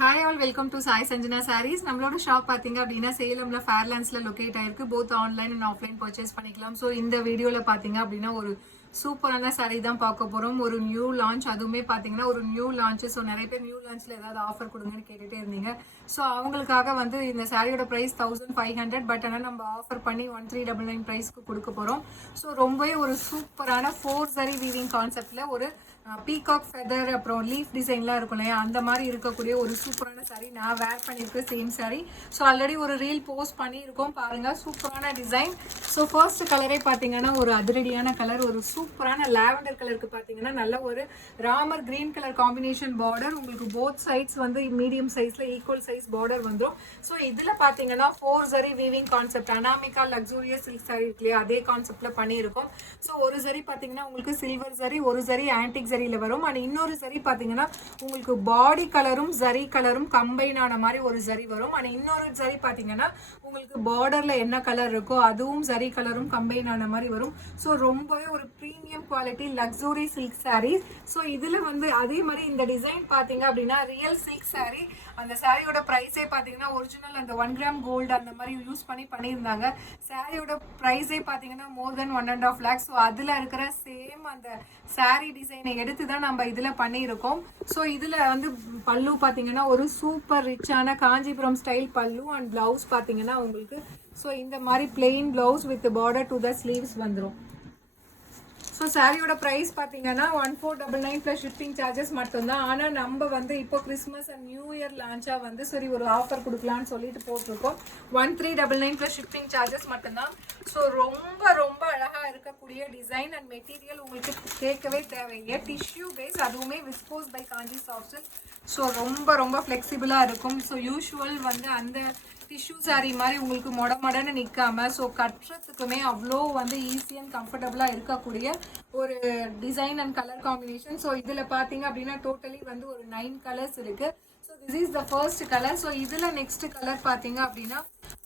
Hi all welcome to Sai Sanjana Sarees. நம்மளோட shop பார்த்தீங்க அப்படின்னா சேலம்ல ஃபேர்லாண்ட்ஸ்ல லொக்கேட் ஆயிருக்கு. Both online and offline purchase பண்ணிக்கலாம். ஸோ இந்த வீடியோவில் பார்த்தீங்க அப்படின்னா ஒரு சூப்பரான சாரீ தான் பார்க்க போகிறோம். ஒரு நியூ லான்ச், அதுவுமே பார்த்தீங்கன்னா ஒரு நியூ லான்ச். ஸோ நிறைய பேர் நியூ லான்ச்சில் ஏதாவது ஆஃபர் கொடுங்கன்னு கேட்டுகிட்டே இருந்தீங்க. ஸோ அவங்களுக்காக வந்து இந்த சாரியோட ப்ரைஸ் 1500, பட் ஆனால் நம்ம ஆஃபர் பண்ணி 1399 ப்ரைஸ்க்கு கொடுக்க போகிறோம். ஸோ ரொம்பவே ஒரு சூப்பரான 4 சரி வீவிங் கான்செப்டில் ஒரு பீகாக் ஃபெதர் அப்புறம் லீஃப் டிசைன்லாம் இருக்கும் இல்லையா, அந்த மாதிரி இருக்கக்கூடிய ஒரு சூப்பரான சாரீ நான் வேர் பண்ணியிருக்கேன். சேம் சாரீ. ஸோ ஆல்ரெடி ஒரு ரீல் போஸ்ட் பண்ணியிருக்கோம் பாருங்கள். சூப்பரான டிசைன். ஸோ ஃபர்ஸ்ட் கலரே பார்த்தீங்கன்னா ஒரு அதிரடியான கலர், ஒரு சூப்பரான லாவெண்டர் கலருக்கு பார்த்தீங்கன்னா நல்ல ஒரு Ramar green colour combination border. உங்களுக்கு போத் சைட்ஸ் வந்து மீடியம் சைஸில் ஈக்குவல் சைஸ் பார்டர் வந்துடும். ஸோ இதில் பார்த்தீங்கன்னா 4 சரி weaving concept, Anamika luxurious silk sari இருக்கு இல்லையா, அதே கான்செப்டில் பண்ணியிருக்கோம். ஸோ ஒரு சரி பார்த்தீங்கன்னா உங்களுக்கு சில்வர் சரி, ஒரு சரி ஆன்டிக் சரியில வரும். அண்ட் இன்னொரு சரி பாத்தீங்கன்னா உங்களுக்கு பாடி கலரும் ஜரி கலரும் கம்பைன் ஆன மாதிரி ஒரு ஜரி வரும். அண்ட் இன்னொரு சரி பாத்தீங்கன்னா உங்களுக்கு பார்டர்ல என்ன கலர் இருக்கோ அதுவும் ஜரி கலரும் கம்பைன் ஆன மாதிரி வரும். ஸோ ரொம்பவே ஒரு premium quality luxury silk sarees. So இதுல வந்து அதே மாதிரி இந்த டிசைன் பாத்தீங்க அப்படின்னா ரியல் சில்க் சாரீ. அந்த சாரியோட ப்ரைஸே பார்த்தீங்கன்னா ஒரிஜினல் அந்த 1 கிராம் கோல்டு அந்த மாதிரி யூஸ் பண்ணியிருந்தாங்க. சாரியோட ப்ரைஸே பார்த்தீங்கன்னா மோர் தென் 1.5 lakhs. ஸோ அதில் இருக்கிற சேம் அந்த சாரீ டிசைனை எடுத்து தான் நம்ம இதில் பண்ணியிருக்கோம். ஸோ இதில் வந்து பல்லு பார்த்தீங்கன்னா ஒரு சூப்பர் ரிச்சான காஞ்சிபுரம் ஸ்டைல் பல்லு. அண்ட் பிளவுஸ் பார்த்தீங்கன்னா உங்களுக்கு ஸோ இந்த மாதிரி plain blouse with border to the sleeves வந்துடும். ஸோ சாரியோட ப்ரைஸ் பார்த்தீங்கன்னா 1499 ப்ளஸ் ஷிப்பிங் சார்ஜஸ் மட்டும்தான். ஆனால் நம்ம வந்து இப்போ கிறிஸ்மஸ் அண்ட் நியூ இயர் லான்ச்சாக வந்து சரி ஒரு ஆஃபர் கொடுக்கலான்னு சொல்லிட்டு போட்டிருக்கோம். 1399 ப்ளஸ் ஷிப்பிங் சார்ஜஸ் மட்டும்தான். ஸோ ரொம்ப ரொம்ப அழகாக இருக்கக்கூடிய டிசைன் அண்ட் மெட்டீரியல் உங்களுக்கு கேட்கவே தேவையில்லை. டிஷ்யூ பேஸ், அதுவுமே viscose by Kanchi soft. So ரொம்ப ரொம்ப ஃப்ளெக்சிபிளாக இருக்கும். ஸோ யூஷுவல் வந்து அந்த டிஷ்யூ சாரீ மாதிரி உங்களுக்கு மொடன்னு நிற்காம ஸோ கட்டுறதுக்குமே அவ்வளோ வந்து ஈஸி அண்ட் கம்ஃபர்டபுளாக இருக்கக்கூடிய ஒரு design and colour combination. So இதில் பார்த்தீங்க அப்படின்னா டோட்டலி வந்து ஒரு 9 கலர்ஸ் இருக்குது. So this is the first colour. So இதில் நெக்ஸ்ட் கலர் பார்த்தீங்க அப்படின்னா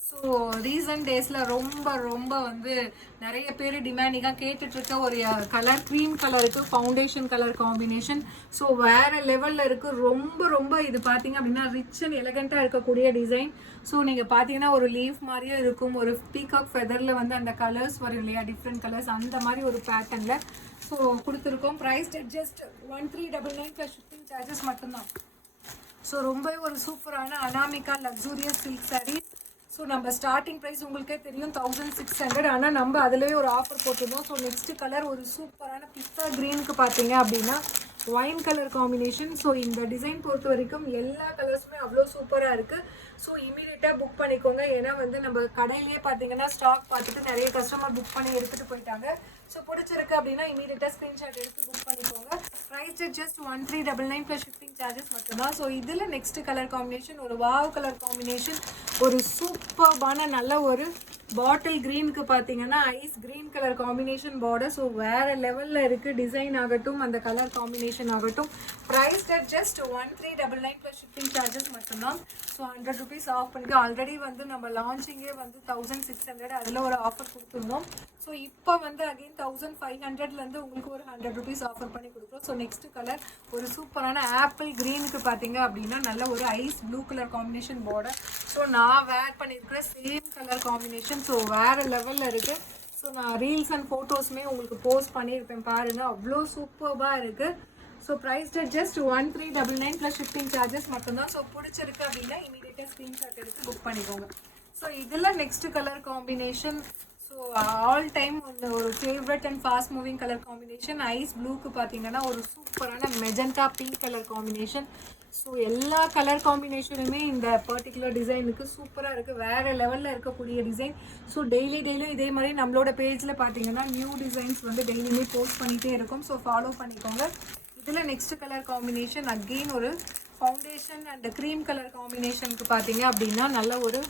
ஸோ ரீசன்ட் டேஸில் ரொம்ப ரொம்ப வந்து நிறைய பேர் டிமாண்டிங்காக கேட்டுட்ருக்க ஒரு கலர், க்ரீம் கலருக்கு ஃபவுண்டேஷன் கலர் காம்பினேஷன். ஸோ வேறு லெவலில் இருக்குது. ரொம்ப ரொம்ப இது பார்த்தீங்க அப்படின்னா ரிச் அண்ட் எலகண்ட்டாக இருக்கக்கூடிய டிசைன். ஸோ நீங்கள் பார்த்தீங்கன்னா ஒரு லீஃப் மாதிரியே இருக்கும். ஒரு பீகாக் ஃபெதரில் வந்து அந்த கலர்ஸ் வரும் இல்லையா, டிஃப்ரெண்ட் கலர்ஸ், அந்த மாதிரி ஒரு பேட்டர்னில் ஸோ கொடுத்துருக்கோம். Price just 1399 plus shipping charges மட்டும்தான். ஸோ ரொம்பவே ஒரு சூப்பரான Anamika luxurious silk saree. So நம்ம ஸ்டார்டிங் ப்ரைஸ் உங்களுக்கே தெரியும் 1600. ஆனால் நம்ம அதுலேயே ஒரு ஆஃபர் போட்டிருந்தோம். ஸோ நெக்ஸ்ட் கலர் ஒரு சூப்பரான பிஸ்தா க்ரீனுக்கு பார்த்தீங்க அப்படின்னா ஒயின் கலர் காம்பினேஷன். ஸோ இந்த டிசைன் பொறுத்த வரைக்கும் எல்லா கலர்ஸுமே அவ்வளோ சூப்பராக இருக்குது. ஸோ இமீடியட்டாக புக் பண்ணிக்கோங்க. ஏன்னா வந்து நம்ம கடையிலேயே பார்த்தீங்கன்னா ஸ்டாக் பார்த்துட்டு நிறைய கஸ்டமர் புக் பண்ணி எடுத்துகிட்டு போயிட்டாங்க. ஸோ பிடிச்சிருக்கு அப்படின்னா இமீடியட்டாக ஸ்க்ரீன்ஷாட் எடுத்து புக் பண்ணிக்கோங்க. Price just 1399 plus shipping charges மட்டும்தான். ஸோ இதில் நெக்ஸ்ட் கலர் காம்பினேஷன் ஒரு வாவ் கலர் காம்பினேஷன், ஒரு சூப்பர்பான நல்ல ஒரு பாட்டில் க்ரீனுக்கு பார்த்தீங்கன்னா ice green colour combination border. So வேறு லெவலில் இருக்குது. டிசைன் ஆகட்டும் அந்த கலர் காம்பினேஷன் ஆகட்டும். Price just 1399 plus shipping charges மட்டும்தான். ஸோ 100 rupees ஆஃப் பண்ணிக்க. ஆல்ரெடி வந்து நம்ம லான்ச்சிங்கே வந்து 1600, அதில் ஒரு ஆஃபர் கொடுத்துருந்தோம். ஸோ இப்போ வந்து அகெயின் 1500லேருந்து உங்களுக்கு ஒரு 100 rupees ஆஃபர் பண்ணி கொடுக்குறோம். ஸோ நெக்ஸ்ட் கலர் ஒரு சூப்பரான ஆப்பிள் க்ரீனுக்கு பார்த்தீங்க அப்படின்னா நல்ல ஒரு ice blue colour combination border. So நான் வேர் பண்ணியிருக்கிற சேம் கலர் காம்பினேஷன். ஸோ வேறு லெவலில் இருக்குது. ஸோ நான் ரீல்ஸ் அண்ட் ஃபோட்டோஸுமே உங்களுக்கு போஸ்ட் பண்ணியிருப்பேன் பாருங்கள், அவ்வளோ சூப்பராக இருக்குது. So price just 1399 plus shipping charges மட்டும்தான். ஸோ பிடிச்சிருக்கு அப்படின்னா இமீடியட்டாக ஸ்க்ரீன்ஷாட் எடுத்து புக் பண்ணிக்கோங்க. ஸோ இதில் next colour combination so all time ஒரு favourite and fast moving colour combination. Ice ப்ளூக்கு பார்த்தீங்கன்னா ஒரு சூப்பரான magenta pink colour combination. So எல்லா கலர் காம்பினேஷனுமே இந்த பர்டிகுலர் டிசைனுக்கு சூப்பராக இருக்குது. வேறு லெவலில் இருக்கக்கூடிய டிசைன். ஸோ டெய்லியும் இதே மாதிரி நம்மளோட பேஜில் பார்த்தீங்கன்னா நியூ டிசைன்ஸ் வந்து டெய்லியுமே போஸ்ட் பண்ணிகிட்டே இருக்கும். ஸோ ஃபாலோ பண்ணிக்கோங்க. இதில் நெக்ஸ்ட் கலர் காம்பினேஷன் அகெயின் ஒரு ஃபவுண்டேஷன் அண்ட் க்ரீம் கலர் காம்பினேஷனுக்கு பார்த்தீங்க அப்படின்னா நல்ல ஒரு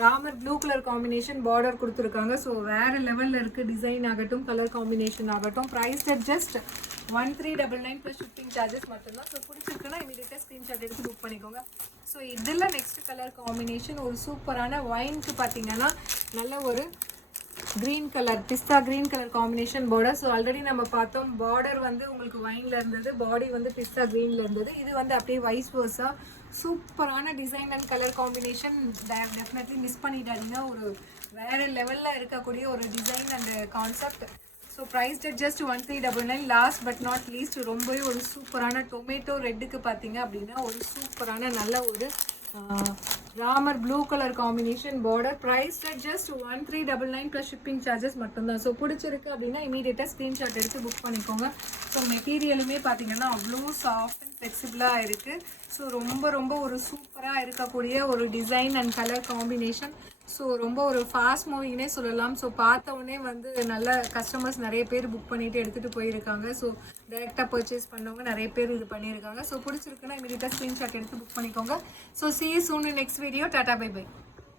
Ramar blue colour combination border கொடுத்துருக்காங்க. ஸோ வேறு லெவலில் இருக்குது. டிசைன் ஆகட்டும் கலர் காம்பினேஷன் ஆகட்டும். Price just 1399 plus shipping charges மட்டும்தான். ஸோ பிடிச்சிருக்குன்னா இமீடியட்டாக ஸ்க்ரீன்ஷாட் எடுத்து புக் பண்ணிக்கோங்க. ஸோ இதில் நெக்ஸ்ட் கலர் காம்பினேஷன் ஒரு சூப்பரான ஒயினுக்கு பார்த்தீங்கன்னா நல்ல ஒரு green colour pista green colour combination border. So already நம்ம பார்த்தோம் பார்டர் வந்து உங்களுக்கு வைன்ல இருந்தது, பாடி வந்து பிஸ்தா கிரீன்ல இருந்தது. இது வந்து அப்படியே வைஸ் வர்ஸா சூப்பரான design and colour combination. Definitely miss பண்ணிட்டாதீங்க. ஒரு வேற லெவலில் இருக்கக்கூடிய ஒரு design and concept. So price just 1399. Last but not least ரொம்பவே ஒரு சூப்பரான டொமேட்டோ ரெட்டுக்கு பார்த்தீங்க அப்படின்னா ஒரு சூப்பரான நல்ல ஒரு Ramar blue colour combination border. Price just 1399 plus shipping charges மட்டும்தான். ஸோ பிடிச்சிருக்கு அப்படின்னா இமீடியட்டாக ஸ்க்ரீன்ஷாட் எடுத்து புக் பண்ணிக்கோங்க. ஸோ மெட்டீரியலுமே பார்த்தீங்கன்னா அவ்வளோ சாஃப்ட் அண்ட் ஃப்ளெக்சிபிளாக இருக்குது. ஸோ ரொம்ப ஒரு சூப்பராக இருக்கக்கூடிய ஒரு design and colour combination. So ரொம்ப ஒரு ஃபாஸ்ட் மூவிங்னே சொல்லலாம். ஸோ பார்த்த உடனே வந்து நல்ல கஸ்டமர்ஸ் நிறைய பேர் புக் பண்ணிட்டு எடுத்துகிட்டு போயிருக்காங்க. ஸோ டைரெக்டாக பர்ச்சேஸ் பண்ணவங்க நிறைய பேர் இது பண்ணியிருக்காங்க. ஸோ பிடிச்சிருக்குன்னா இமீடியட்டாக ஸ்க்ரீன்ஷாட் எடுத்து புக் பண்ணிக்கோங்க. So see you soon in next video. Tata, bye bye.